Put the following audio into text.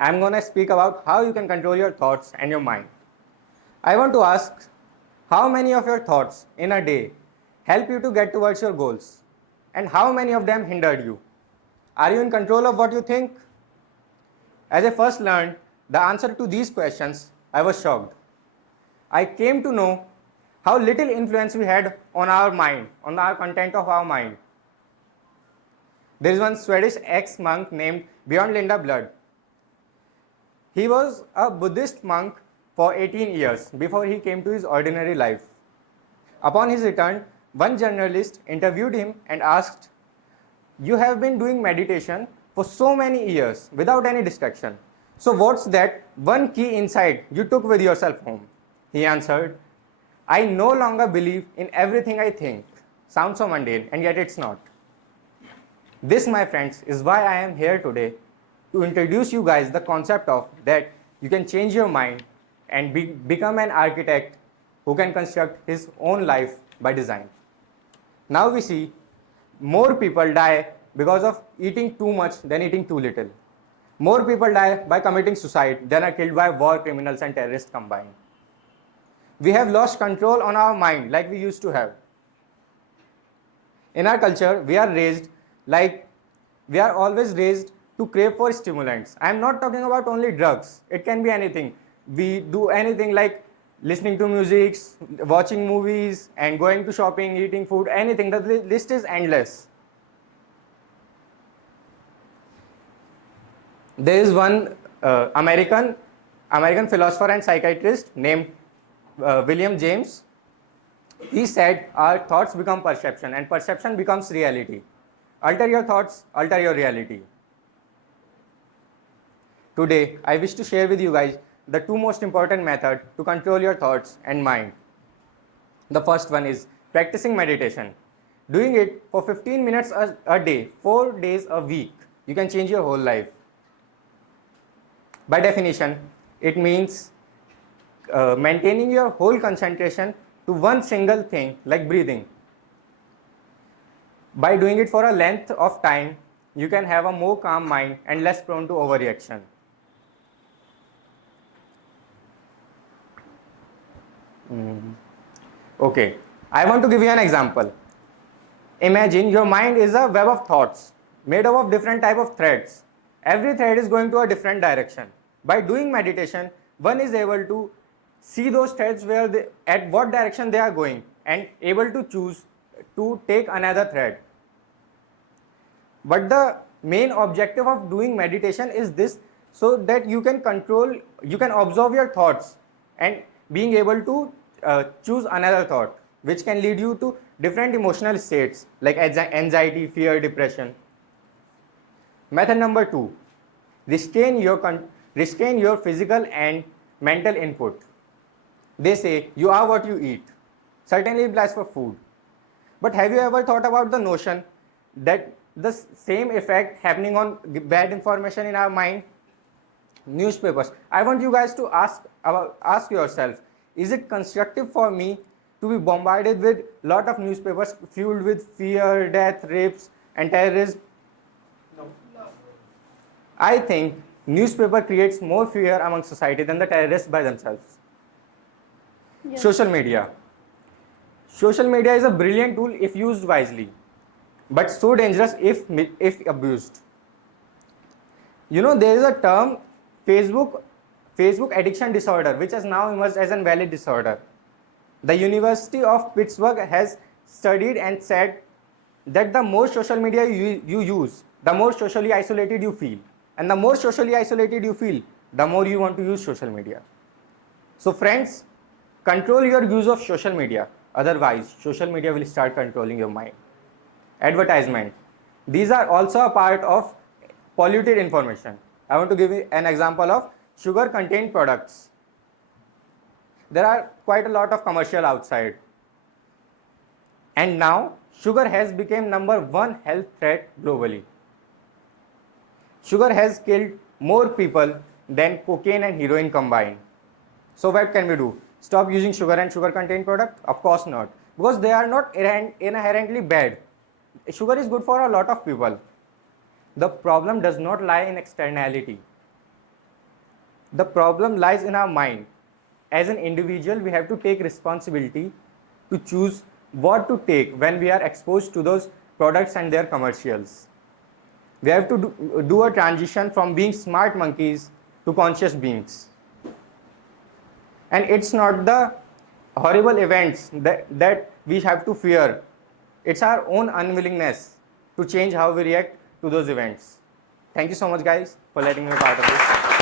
I'm going to speak about how you can control your thoughts and your mind. I want to ask, how many of your thoughts in a day help you to get towards your goals? And how many of them hindered you? Are you in control of what you think? As I first learned the answer to these questions, I was shocked. I came to know how little influence we had on our mind, on our content of our mind. There is one Swedish ex-monk named Björn Linda Blood. He was a Buddhist monk for 18 years before he came to his ordinary life. Upon his return, one journalist interviewed him and asked, "You have been doing meditation for so many years without any distraction. So what's that one key insight you took with yourself home?" He answered, "I no longer believe in everything I think." Sounds so mundane, and yet it's not. This, my friends, is why I am here today, to introduce you guys the concept of that you can change your mind and become an architect who can construct his own life by design. Now we see more people die because of eating too much than eating too little. More people die by committing suicide than are killed by war criminals and terrorists combined. We have lost control on our mind like we used to have. In our culture, we are always raised to crave for stimulants. I am not talking about only drugs. It can be anything. We do anything like listening to music, watching movies, and going to shopping, eating food, anything. The list is endless. There is one American philosopher and psychiatrist named William James. He said our thoughts become perception and perception becomes reality. Alter your thoughts, alter your reality. Today, I wish to share with you guys the two most important methods to control your thoughts and mind. The first one is practicing meditation. Doing it for 15 minutes a day, 4 days a week, you can change your whole life. By definition, it means maintaining your whole concentration to one single thing like breathing. By doing it for a length of time, you can have a more calm mind and less prone to overreaction. Okay, I want to give you an example. Imagine your mind is a web of thoughts made up of different type of threads. Every thread is going to a different direction. By doing meditation, one is able to see those threads at what direction they are going and able to choose to take another thread. But the main objective of doing meditation is this, so that you can observe your thoughts and being able to choose another thought, which can lead you to different emotional states like anxiety, fear, depression. Method number 2, restrain your physical and mental input. They say you are what you eat. Certainly applies for food. But have you ever thought about the notion that the same effect happening on bad information in our mind? Newspapers. I want you guys to ask yourself, is it constructive for me to be bombarded with lot of newspapers fueled with fear, death, rapes, and terrorism? No. I think newspaper creates more fear among society than the terrorists by themselves. Yes. Social media. Social media is a brilliant tool if used wisely, but so dangerous if abused. You know, there is a term, Facebook addiction disorder, which has now emerged as a valid disorder. The University of Pittsburgh has studied and said that the more social media you use, the more socially isolated you feel. And the more socially isolated you feel, the more you want to use social media. So friends, control your use of social media. Otherwise, social media will start controlling your mind. Advertisement. These are also a part of polluted information. I want to give you an example of sugar-contained products. There are quite a lot of commercial outside. And now, sugar has become #1 health threat globally. Sugar has killed more people than cocaine and heroin combined. So what can we do? Stop using sugar and sugar-contained products? Of course not, because they are not inherently bad. Sugar is good for a lot of people. The problem does not lie in externality. The problem lies in our mind. As an individual, we have to take responsibility to choose what to take when we are exposed to those products and their commercials. We have to do a transition from being smart monkeys to conscious beings. And it's not the horrible events that we have to fear. It's our own unwillingness to change how we react to those events. Thank you so much, guys, for letting me be part of this.